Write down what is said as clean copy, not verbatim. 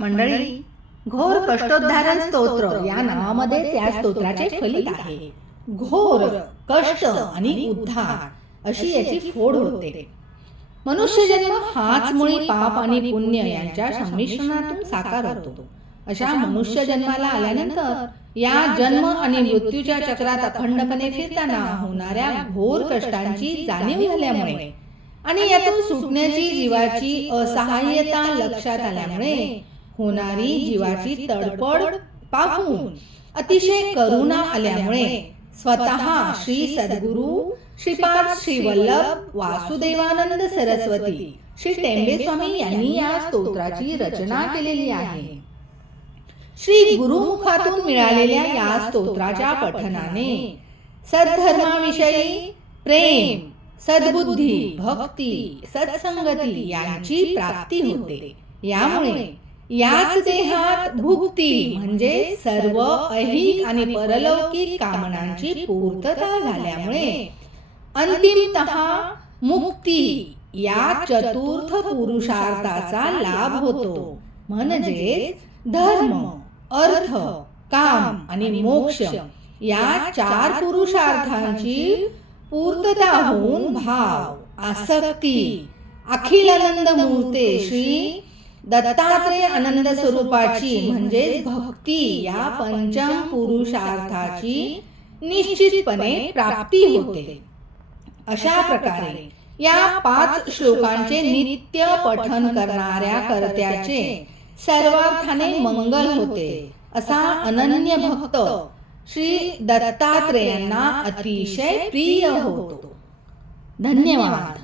मंडळी, घोर कष्टोद्धारण स्तोत्र या नावामध्येच या स्तोत्राचे फलित आहे. घोर कष्ट आणि उद्धार अशी याची फोड होते. मनुष्य जन्म हाच मुळी पाप आणि पुण्य यांच्या संमिश्रणातून साकार होतो. अशा मनुष्य जन्माला आल्यानंतर या जन्म आणि मृत्यूच्या चक्रात अखंडपणे फिरताना होणाऱ्या घोर कष्टांची जाणीव झाल्यामुळे आणि यातून सुटण्याची जीवाची असहाय्यता लक्षात आल्यामुळे होणारी जीवाची तडफड पाहून अतिशय करुणा आल्यामुळे स्वतः श्री सद्गुरु श्रीपाद श्री वल्लभ वासुदेवानंद सरस्वती श्री टेंबे स्वामी यांनी या स्तोत्राची रचना केलेली आहे. श्री गुरुमुखातून मिळालेल्या या स्तोत्राच्या पठनाने सद्धर्माविषयी प्रेम, सद्बुद्धी, भक्ती, सत्संगती यांची प्राप्ती होते. यामुळे याच देहात भुक्ती म्हणजे सर्व ऐहिक आणि परलौकिक कामनांची पूर्तता झाल्यामुळे अंतिमतः मुक्ती या चतुर्थ पुरुषार्थाचा लाभ होतो. म्हणजेच धर्म, अर्थ, काम आणि मोक्ष या 4 पुरुषार्थांची पूर्तता होऊन भाव, आसक्ती, अखिलानंद मूर्ते श्री दत्तात्रेय आनंद स्वरूपाची म्हणजेच भक्ती या पंचम पुरुषार्थाची निश्चितपणे प्राप्ती होते. अशा प्रकारे या 5 श्लोकांचे नित्य पठन करणाऱ्या कर्त्याचे सर्वार्थाने मंगल होते असा अनन्य भक्त श्री दत्तात्रेयांना अतिशय प्रिय होतो. धन्यवाद.